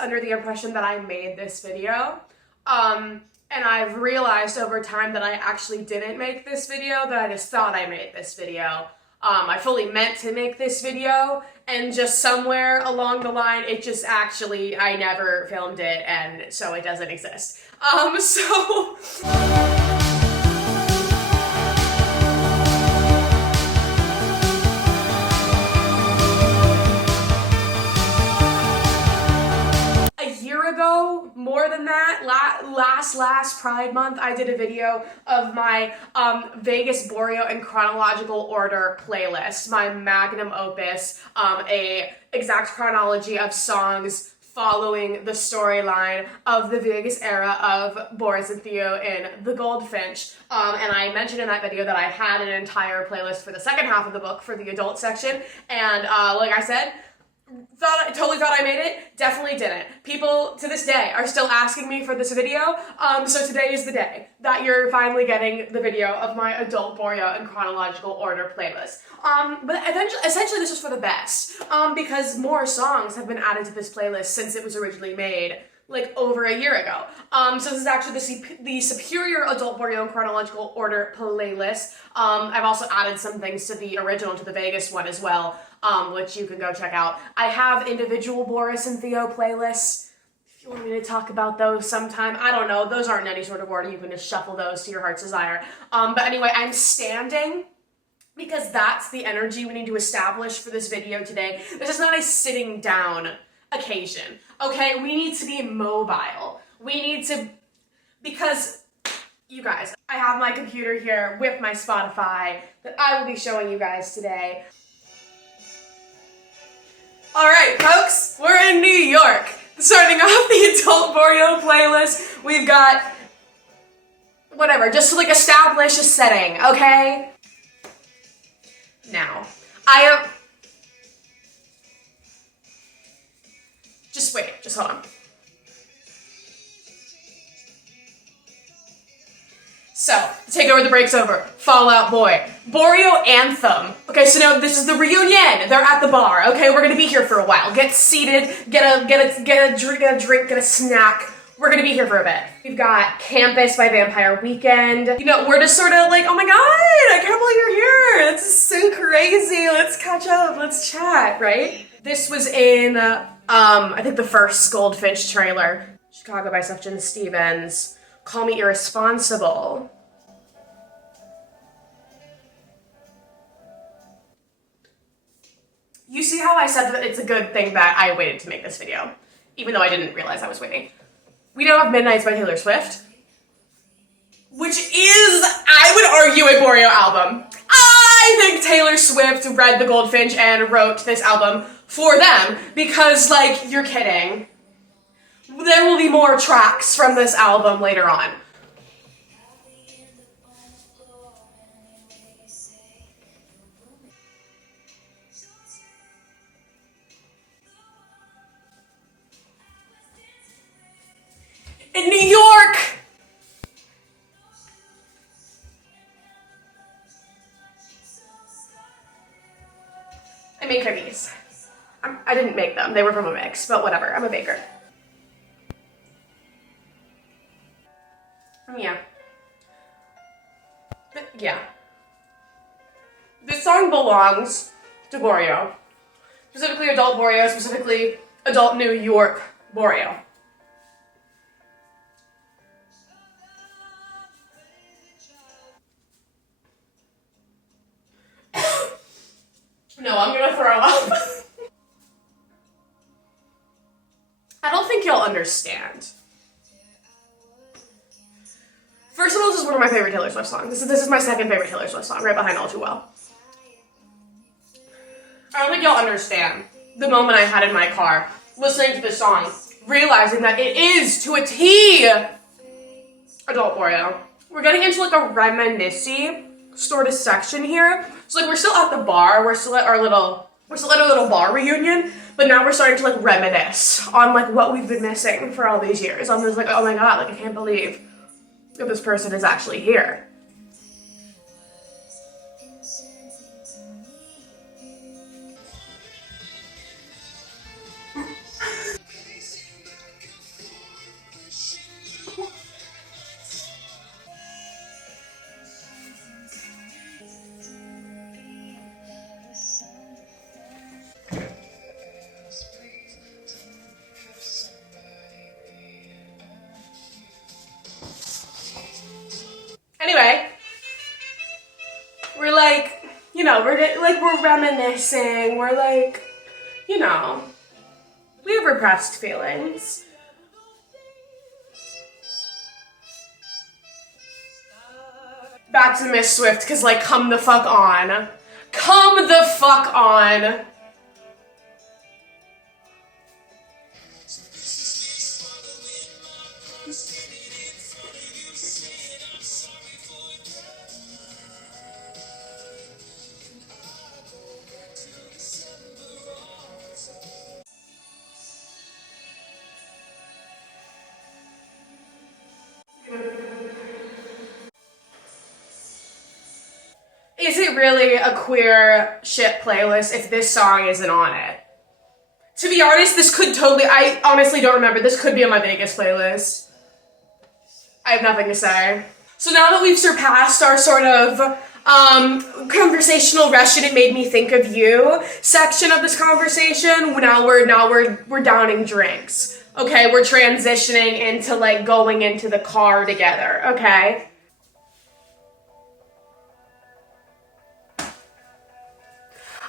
under the impression that I made this video. And I've realized over time that I actually didn't make this video, that I just thought I made this video. I fully meant to make this video, and just somewhere along the line, it just actually, I never filmed it, and so it doesn't exist. Ago, more than that, last Pride Month, I did a video of my Vegas Boreo in chronological order playlist, my magnum opus, a exact chronology of songs following the storyline of the Vegas era of Boris and Theo in The Goldfinch. And I mentioned in that video that I had an entire playlist for the second half of the book for the adult section, and like I said, totally thought I made it, definitely didn't. People to this day are still asking me for this video, so today is the day that you're finally getting the video of my adult Boreo in chronological order playlist. But essentially this was for the best, because more songs have been added to this playlist since it was originally made, like over a year ago. So this is actually the superior adult Boreo in chronological order playlist. I've also added some things to the original, to the Vegas one as well, which you can go check out. I have individual Boris and Theo playlists. If you want me to talk about those sometime, I don't know, those aren't in any sort of order, you can just shuffle those to your heart's desire. But anyway, I'm standing because that's the energy we need to establish for this video today. This is not a sitting down occasion, okay? We need to be mobile. We need to, because you guys, I have my computer here with my Spotify that I will be showing you guys today. All right, folks, we're in New York. Starting off the adult Boreo playlist, we've got, whatever, just to like establish a setting, okay? Now, just wait, just hold on. So, to take over, the break's over. Fall Out Boy. Boreo Anthem. Okay, so now this is the reunion. They're at the bar. Okay, we're gonna be here for a while. Get seated, get a drink, get a snack. We're gonna be here for a bit. We've got Campus by Vampire Weekend. You know, we're just sort of like, oh my god, I can't believe you're here. This is so crazy. Let's catch up, let's chat, right? This was in, I think the first Goldfinch trailer. Chicago by Sufjan Stevens. Call Me Irresponsible. You see how I said that it's a good thing that I waited to make this video, even though I didn't realize I was waiting. We now have Midnights by Taylor Swift, which is, I would argue, a Boreo album. I think Taylor Swift read The Goldfinch and wrote this album for them, because, like, you're kidding. There will be more tracks from this album later on. In New York! I made cookies. I didn't make them, they were from a mix, but whatever, I'm a baker. Yeah. This song belongs to Boreo. Specifically adult Boreo, specifically adult New York Boreo. No, I'm gonna throw up. I don't think y'all understand. First of all, this is one of my favorite Taylor Swift songs. This is my second favorite Taylor Swift song, right behind All Too Well. I don't think y'all understand the moment I had in my car, listening to this song, realizing that it is, to a T, adult Boreo. We're getting into like a reminiscing sort of section here. So like we're still at the bar, we're still at our little bar reunion, but now we're starting to like reminisce on like what we've been missing for all these years. I'm just like, oh my god, like I can't believe that this person is actually here. we're reminiscing, we're like, we have repressed feelings. Back to Miss Swift, because, like, come the fuck on. Come the fuck on. Is it really a queer shit playlist if this song isn't on it? To be honest, this could totally, I honestly don't remember, this could be on my Vegas playlist. I have nothing to say. So now that we've surpassed our sort of conversational Russian, it made me think of you section of this conversation, now we're downing drinks. Okay, we're transitioning into, like, going into the car together, okay?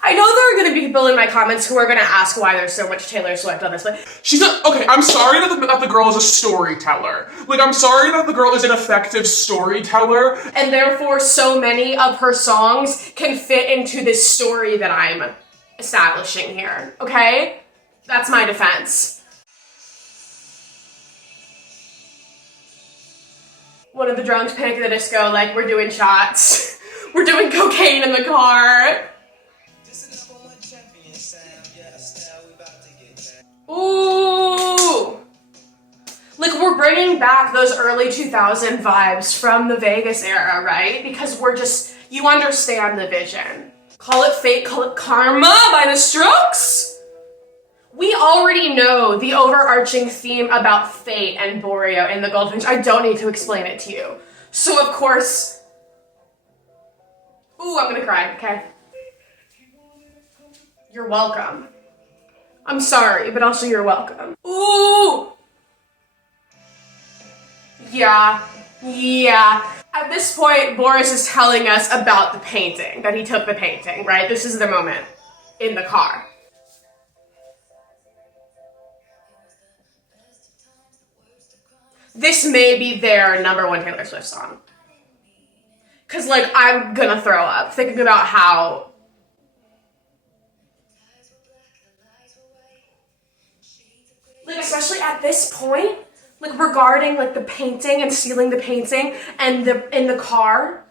I know there are going to be people in my comments who are going to ask why there's so much Taylor Swift on this, but she's a, okay, I'm sorry that the girl is a storyteller. Like, I'm sorry that the girl is an effective storyteller. And therefore, so many of her songs can fit into this story that I'm establishing here, okay? That's my defense. One of the drunks Panic at the Disco, like, we're doing shots. We're doing cocaine in the car. Ooh! Like, we're bringing back those early 2000 vibes from the Vegas era, right? Because we're just, you understand the vision. Call it fate, call it karma by the Strokes. We already know the overarching theme about fate and Boreo in the Goldfinch. I don't need to explain it to you. So, of course... Ooh, I'm gonna cry, okay? You're welcome. I'm sorry, but also you're welcome. Ooh! Yeah. At this point, Boris is telling us about the painting, that he took the painting, right? This is the moment in the car. This may be their #1 Taylor Swift song. Cause, like, I'm gonna throw up thinking about how... Like, especially at this point, like, regarding, like, the painting and stealing the painting and in the car.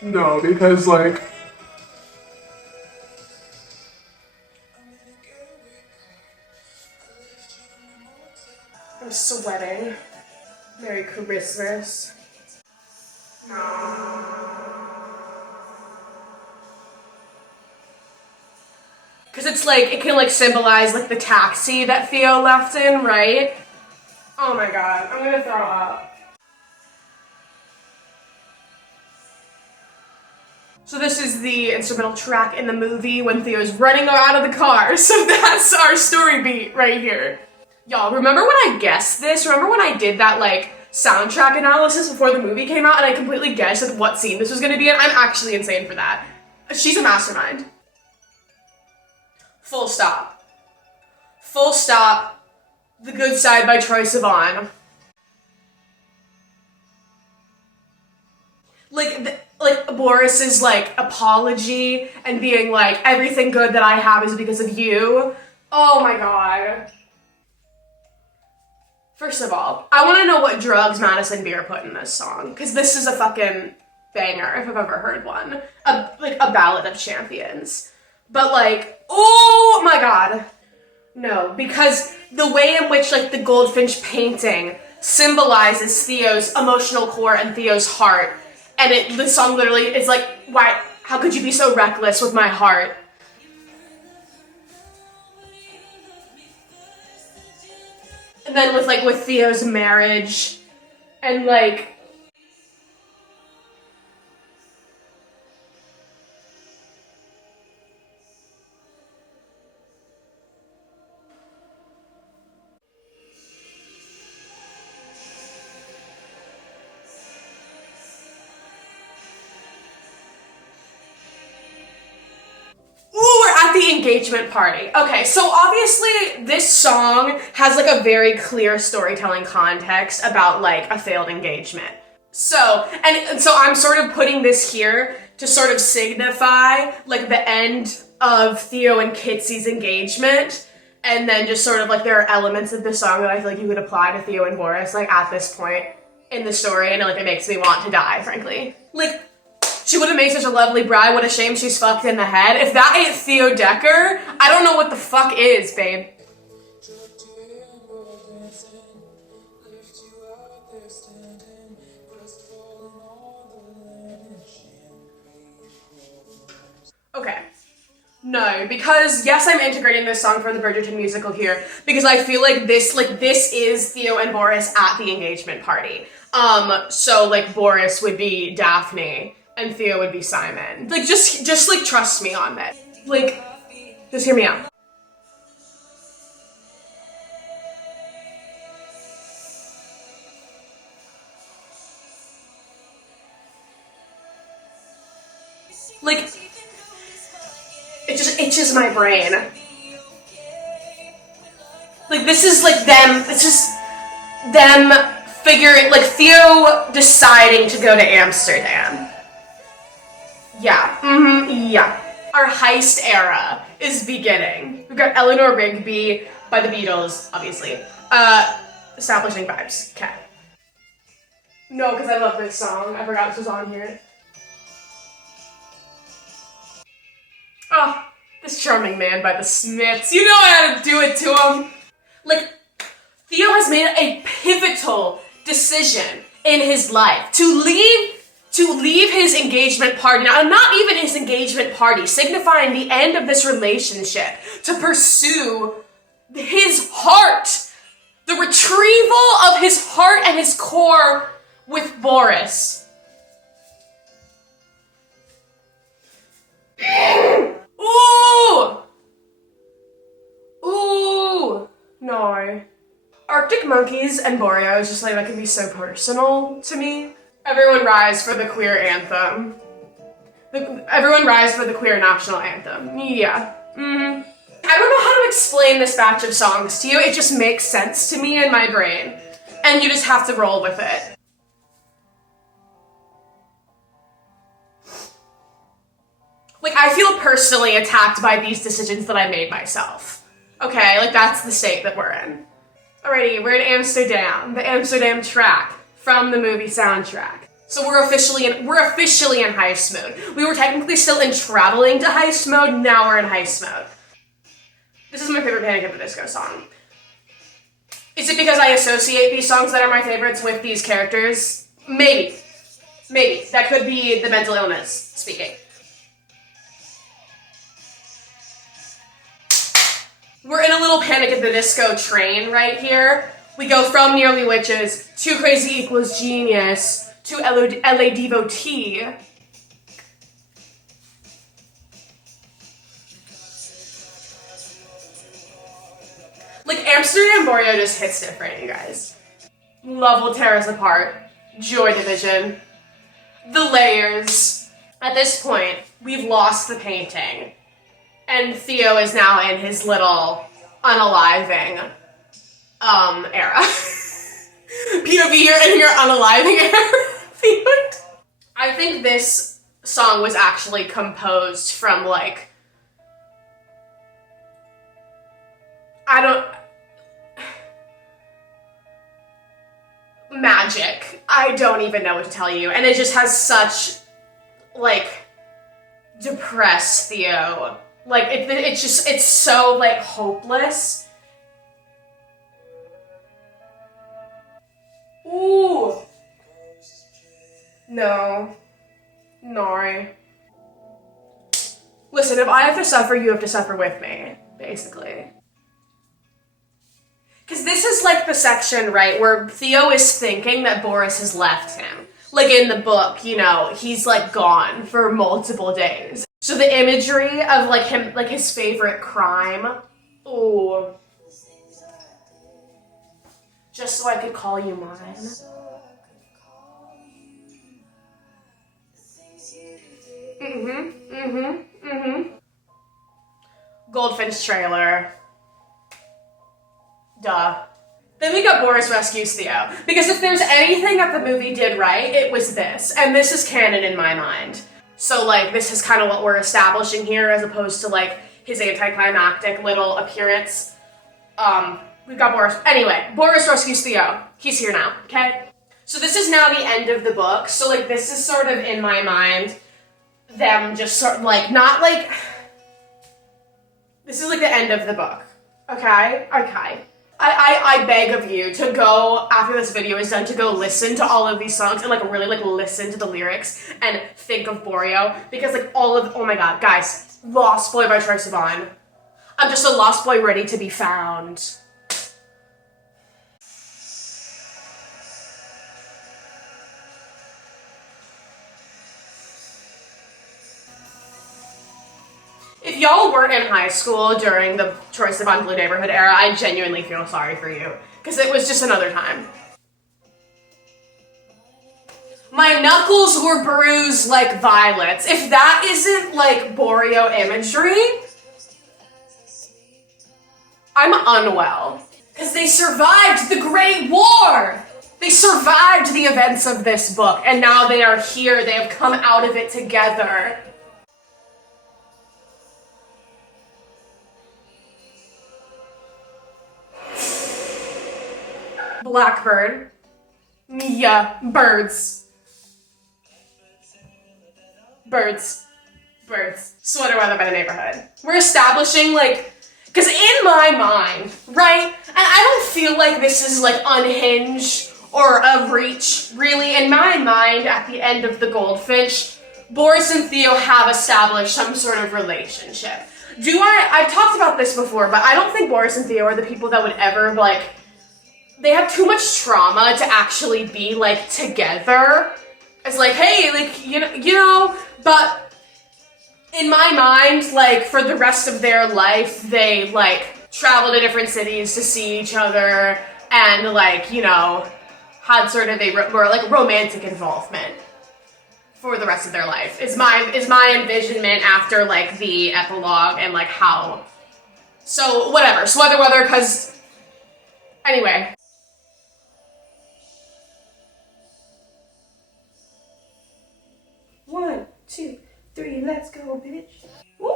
No, because, like... I'm sweating. Merry Christmas. No. Because it's like, it can, like, symbolize, like, the taxi that Theo left in, right? Oh my god, I'm gonna throw up. So this is the instrumental track in the movie when Theo's running out of the car. So that's our story beat right here. Y'all, remember when I guessed this? Remember when I did that, like, soundtrack analysis before the movie came out and I completely guessed at what scene this was gonna be in? I'm actually insane for that. She's a mastermind. Full stop. Full stop. The Good Side by Troye Sivan. Like Boris's, like, apology and being like, everything good that I have is because of you. Oh my god. First of all, I want to know what drugs Madison Beer put in this song, because this is a fucking banger if I've ever heard one. A ballad of champions. But, like, oh my god. No, because the way in which, like, the Goldfinch painting symbolizes Theo's emotional core and Theo's heart, and the song literally is like, why, how could you be so reckless with my heart? And then with Theo's marriage, and, like, engagement party. Okay, so obviously this song has like a very clear storytelling context about like a failed engagement. So I'm sort of putting this here to sort of signify like the end of Theo and Kitsy's engagement, and then just sort of like there are elements of this song that I feel like you could apply to Theo and Boris like at this point in the story, and like it makes me want to die, frankly. Like, she would have made such a lovely bride, what a shame she's fucked in the head. If that ain't Theo Decker, I don't know what the fuck is, babe. Okay. No, because yes, I'm integrating this song for the Bridgerton musical here because I feel like this is Theo and Boris at the engagement party. So like Boris would be Daphne and Theo would be Simon. Like just like trust me on that. Like just hear me out. Like it just itches my brain. Like this is them figuring, like Theo deciding to go to Amsterdam. Yeah, yeah. Our heist era is beginning. We've got Eleanor Rigby by the Beatles, obviously. Establishing vibes. Okay. No, because I love this song. I forgot this was on here. Oh, this charming man by the Smiths. You know I had to do it to him. Like, Theo has made a pivotal decision in his life to leave his engagement party. Now, not even his engagement party, signifying the end of this relationship, to pursue his heart, the retrieval of his heart and his core with Boris. Ooh! Ooh! No. Arctic Monkeys and Boreo is just like, that can be so personal to me. Everyone rise for the queer anthem. Everyone rise for the queer national anthem. Yeah. I don't know how to explain this batch of songs to you. It just makes sense to me in my brain. And you just have to roll with it. Like, I feel personally attacked by these decisions that I made myself. Okay, like that's the state that we're in. Alrighty, we're in Amsterdam, the Amsterdam track from the movie soundtrack. So we're officially in heist mode. We were technically still in traveling to heist mode, now we're in heist mode. This is my favorite Panic at the Disco song. Is it because I associate these songs that are my favorites with these characters? Maybe. Maybe. That could be the mental illness speaking. We're in a little Panic at the Disco train right here. We go from Nearly Witches to Crazy Equals Genius to LA Devotee. Like, Amsterdam Boreo just hits different, you guys. Love will tear us apart. Joy Division. The layers. At this point, we've lost the painting. And Theo is now in his little unaliving era. POV, you're in your unaliving era. I think this song was actually composed from like, magic. I don't even know what to tell you. And it just has such like depressed Theo. Like, it's so, like, hopeless. Ooh. No. No. Listen, if I have to suffer, you have to suffer with me, basically. Because this is, like, the section, right, where Theo is thinking that Boris has left him. Like, in the book, you know, he's, like, gone for multiple days. So the imagery of, like, him, like, his favorite crime. Ooh. Just so I could call you mine. Goldfinch trailer. Duh. Then we got Boris rescues Theo. Because if there's anything that the movie did right, it was this. And this is canon in my mind. So, like, this is kind of what we're establishing here as opposed to, like, his anticlimactic little appearance. We've got Boris. Anyway, Boris rescues Theo. He's here now, okay? So this is now the end of the book. So, like, this is sort of, in my mind, them just sort of, like, not, like... This is, like, the end of the book. Okay? Okay. I beg of you to go, after this video is done, to go listen to all of these songs and, like, really, like, listen to the lyrics and think of Boreo. Because, like, oh my god, guys, Lost Boy by Troye Sivan. I'm just a lost boy ready to be found. If y'all weren't in high school during the Troye Sivan Blue Neighborhood era, I genuinely feel sorry for you. Because it was just another time. My knuckles were bruised like violets. If that isn't, like, Boreo imagery, I'm unwell. Because they survived the Great War! They survived the events of this book, and now they are here. They have come out of it together. Blackbird. Yeah, birds. Birds. Birds. Sweater weather by the neighborhood. We're establishing, like, because in my mind, right, and I don't feel like this is, like, unhinged or a reach, really. In my mind, at the end of The Goldfinch, Boris and Theo have established some sort of relationship. I've talked about this before, but I don't think Boris and Theo are the people that would ever, like, they have too much trauma to actually be, like, together. It's like, hey, like, you know, but in my mind, like, for the rest of their life, they, like, travel to different cities to see each other and, like, you know, had sort of a more, like, romantic involvement for the rest of their life, is my envisionment after, like, the epilogue and, like, how. So, whatever. Sweater weather, because, anyway. One, two, three, let's go, bitch. Woo!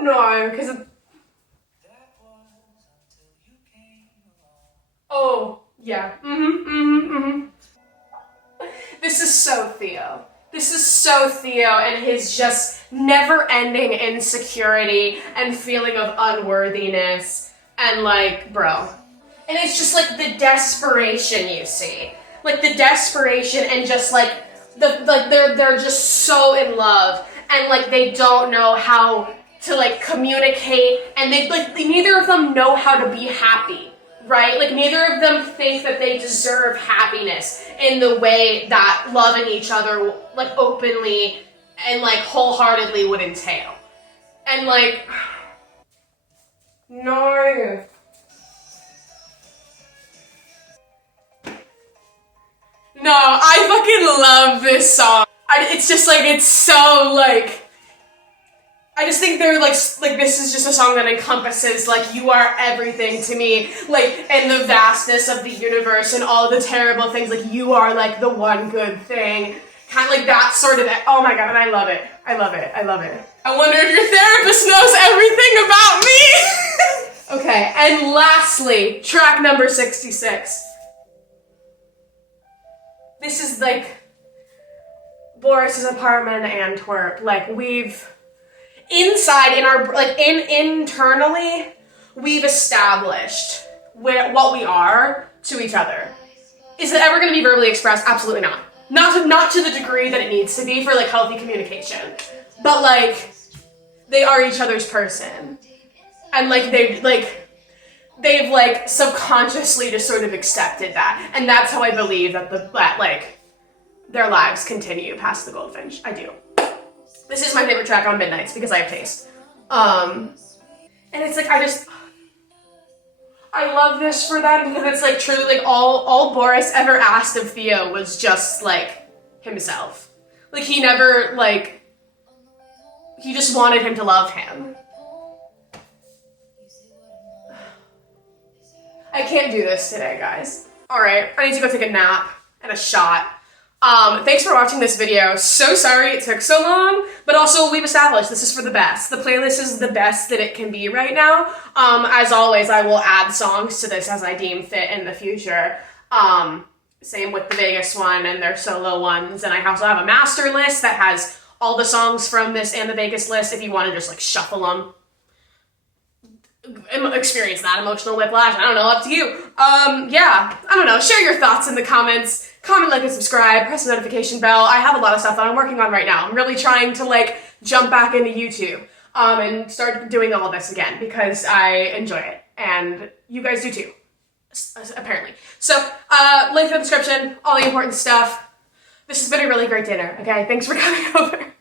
No, because of... Oh, yeah. This is so Theo. This is so Theo and his just never-ending insecurity and feeling of unworthiness and, like, bro. And it's just, like, the desperation you see. Like, the desperation and just, like, they're just so in love and, like, they don't know how to, like, communicate and neither of them know how to be happy, right? Like, neither of them think that they deserve happiness in the way that loving each other, like, openly and, like, wholeheartedly would entail. And, like, no. No, I fucking love this song. It's just, like, it's so, like, I just think they're, like, this is just a song that encompasses, like, you are everything to me, like, and the vastness of the universe and all the terrible things, like, you are, like, the one good thing. Kind of like that sort of, oh my god, and I love it. I love it. I love it. I wonder if your therapist knows everything about me! Okay, and lastly, track number 66. This is, like, Boris's apartment in Antwerp. Like, we've, inside, in our, like, internally, we've established what we are to each other. Is it ever going to be verbally expressed? Absolutely not. Not to the degree that it needs to be for, like, healthy communication. But, like, they are each other's person. And, like, they've, like, subconsciously just sort of accepted that. And that's how I believe that like, their lives continue past the Goldfinch. I do. This is my favorite track on Midnights because I have taste. And it's like, I love this for them because it's, like, truly, like, all Boris ever asked of Theo was just, like, himself. Like, he never, like, he just wanted him to love him. I can't do this today, guys. All right, I need to go take a nap and a shot. Thanks for watching this video. So sorry it took so long, but also we've established this is for the best. The playlist is the best that it can be right now. As always, I will add songs to this as I deem fit in the future. Same with the Vegas one and their solo ones. And I also have a master list that has all the songs from this and the Vegas list if you want to just like shuffle them. Experience that emotional whiplash. I don't know, up to you. Yeah, I don't know. Share your thoughts in the comments. Comment, like, and subscribe. Press the notification bell. I have a lot of stuff that I'm working on right now. I'm really trying to like jump back into YouTube and start doing all of this again because I enjoy it and you guys do too, apparently. So, link in the description. All the important stuff. This has been a really great dinner. Okay, thanks for coming over.